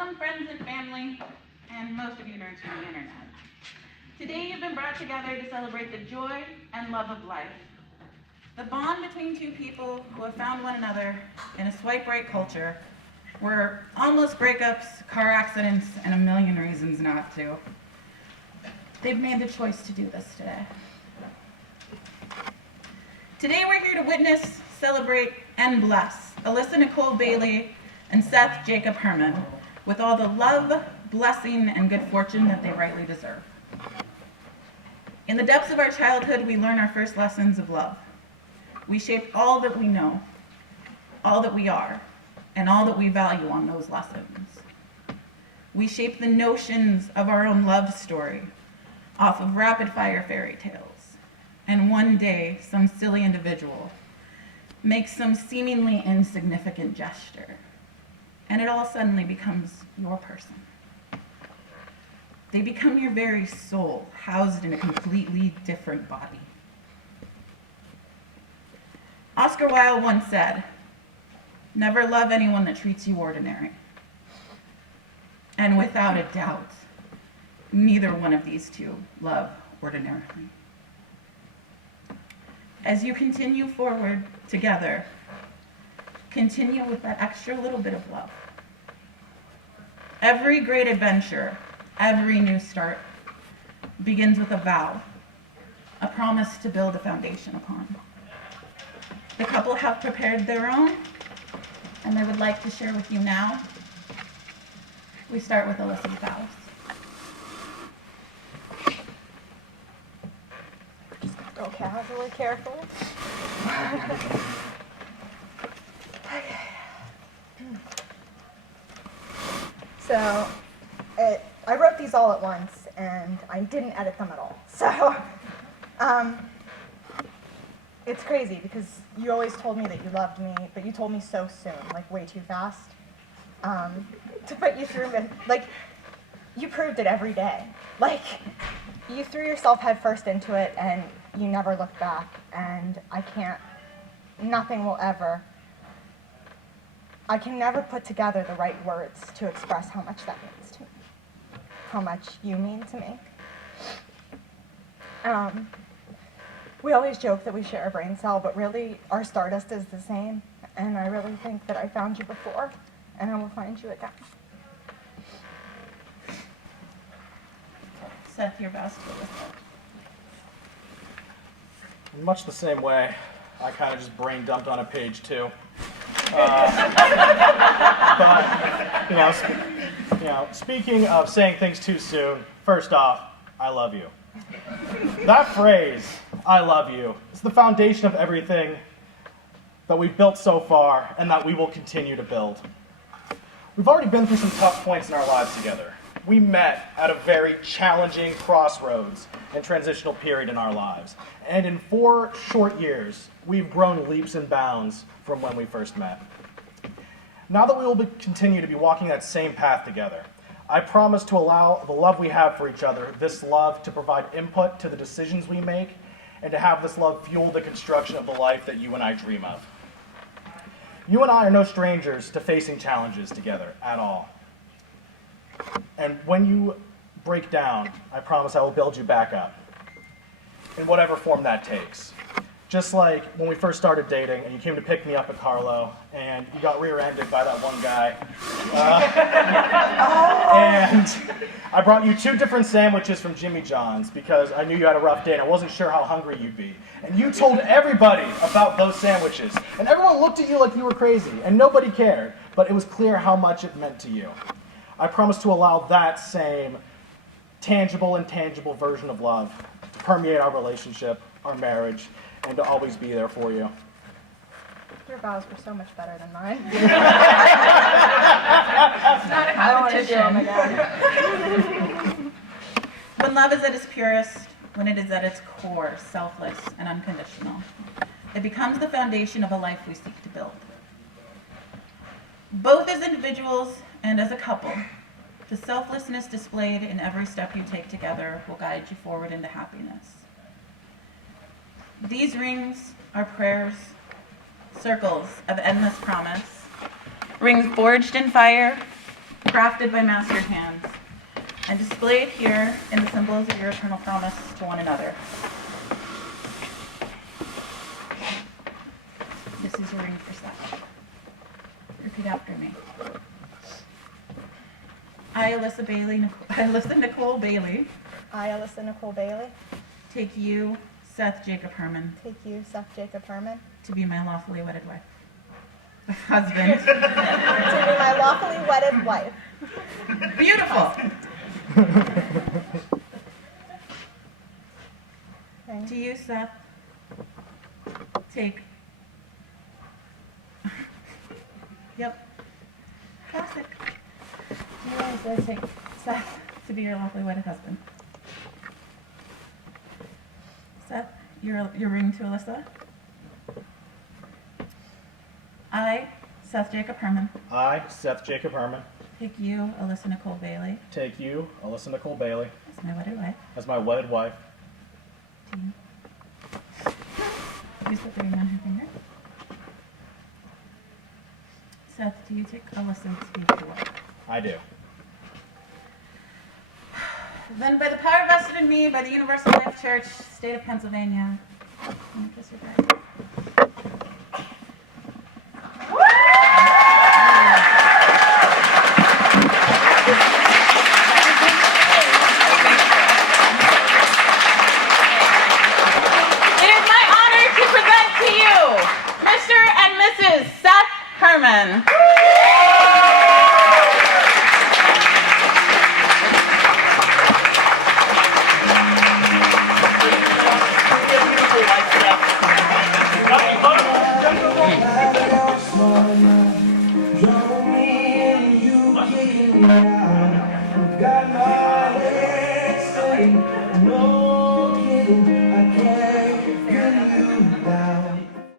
Welcome, friends and family, and most of you nerds from the internet. Today you've been brought together to celebrate the joy and love of life. The bond between two people who have found one another in a swipe right culture where almost breakups, car accidents, and a million reasons not to. They've made the choice to do this today. Today we're here to witness, celebrate, and bless Alyssa Nicole Bailey and Seth Jacob Herman with all the love, blessing, and good fortune that they rightly deserve. In the depths of our childhood, we learn our first lessons of love. We shape all that we know, all that we are, and all that we value on those lessons. We shape the notions of our own love story off of rapid-fire fairy tales. And one day, some silly individual makes some seemingly insignificant gesture, and it all suddenly becomes your person. They become your very soul, housed in a completely different body. Oscar Wilde once said, "Never love anyone that treats you ordinary." And without a doubt, neither one of these two love ordinarily. As you continue forward together, continue with that extra little bit of love. Every great adventure, every new start begins with a vow, a promise to build a foundation upon. The couple have prepared their own, and they would like to share with you now. We start with Alyssa's vows. Go casually, carefully. Okay. So, I wrote these all at once, and I didn't edit them at all. So, it's crazy because you always told me that you loved me, but you told me so soon, like way too fast, to put you through. Like, you proved it every day. Like, you threw yourself headfirst into it, and you never looked back, and nothing will ever, I can never put together the right words to express how much that means to me, how much you mean to me. We always joke that we share a brain cell, but really our stardust is the same, and I really think that I found you before, and I will find you again. Seth, your vows to Alyssa. In much the same way, I kind of just brain dumped on a page too. But speaking of saying things too soon, first off, I love you. That phrase, "I love you," is the foundation of everything that we've built so far and that we will continue to build. We've already been through some tough points in our lives together. We met at a very challenging crossroads and transitional period in our lives. And in 4 short years, we've grown leaps and bounds from when we first met. Now that we will continue to be walking that same path together, I promise to allow the love we have for each other, this love to provide input to the decisions we make, and to have this love fuel the construction of the life that you and I dream of. You and I are no strangers to facing challenges together at all. And when you break down, I promise I will build you back up, in whatever form that takes. Just like when we first started dating and you came to pick me up at Carlo and you got rear-ended by that one guy. And I brought you 2 different sandwiches from Jimmy John's because I knew you had a rough day and I wasn't sure how hungry you'd be. And you told everybody about those sandwiches. And everyone looked at you like you were crazy and nobody cared, but it was clear how much it meant to you. I promise to allow that same tangible and intangible version of love to permeate our relationship, our marriage, and to always be there for you. Your vows were so much better than mine. It's not a competition. When love is at its purest, when it is at its core, selfless and unconditional, it becomes the foundation of a life we seek to build. Both as individuals and as a couple, the selflessness displayed in every step you take together will guide you forward into happiness. These rings are prayers, circles of endless promise, rings forged in fire, crafted by mastered hands, and displayed here in the symbols of your eternal promise to one another. This is your ring for Seth. Repeat after me. I, Alyssa Nicole Bailey, I, Alyssa Nicole Bailey, take you, Seth Jacob Herman, take you, Seth Jacob Herman, to be my lawfully wedded wife. Husband. to be my lawfully wedded wife. Beautiful. Okay. To you, Seth, take. Yep. Classic. You also take Seth to be your lawfully wedded husband. Seth, your ring to Alyssa. I, Seth Jacob Herman, I, Seth Jacob Herman, take you, Alyssa Nicole Bailey, take you, Alyssa Nicole Bailey, as my wedded wife. as my wedded wife. To you. Please put the ring on her finger. Seth, do you take Alyssa to be your wife? I do. Then, by the power vested in me by the Universal Life Church, State of Pennsylvania, I'm gonna kiss your bride. It is my honor to present to you Mr. and Mrs. Seth Herman. Got my head saying no.